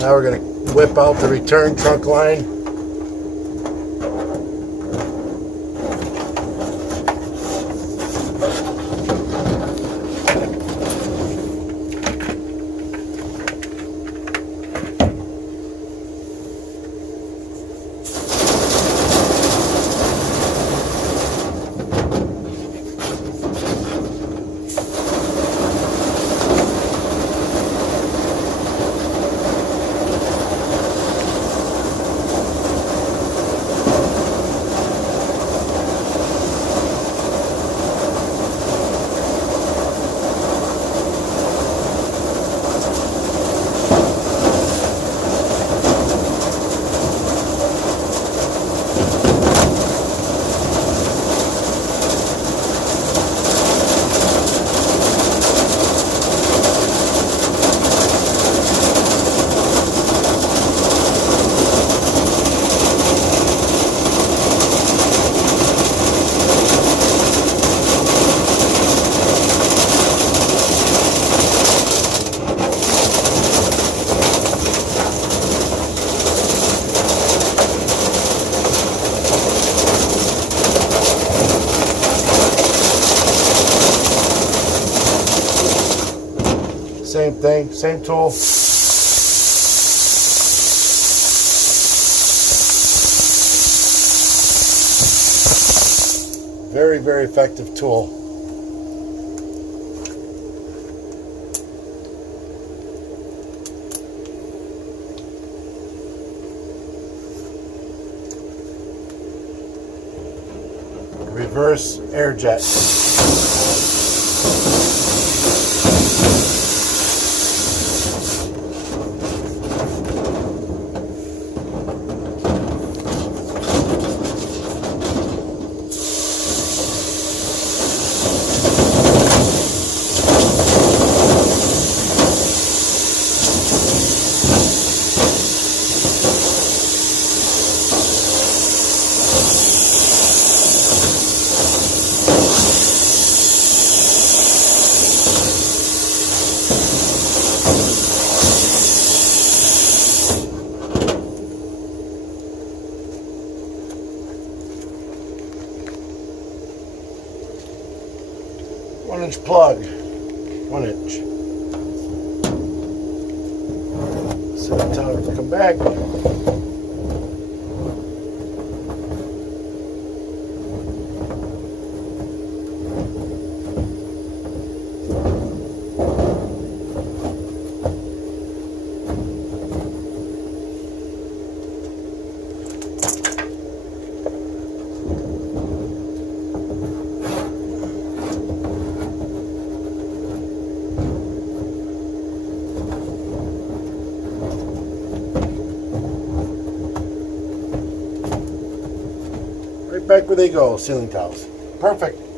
Now we're going to whip out the return trunk line. Same thing, same tool. Very, very effective tool. Reverse air jet. One-inch plug, 1 inch. So time to come back. Back where they go, ceiling tiles. Perfect.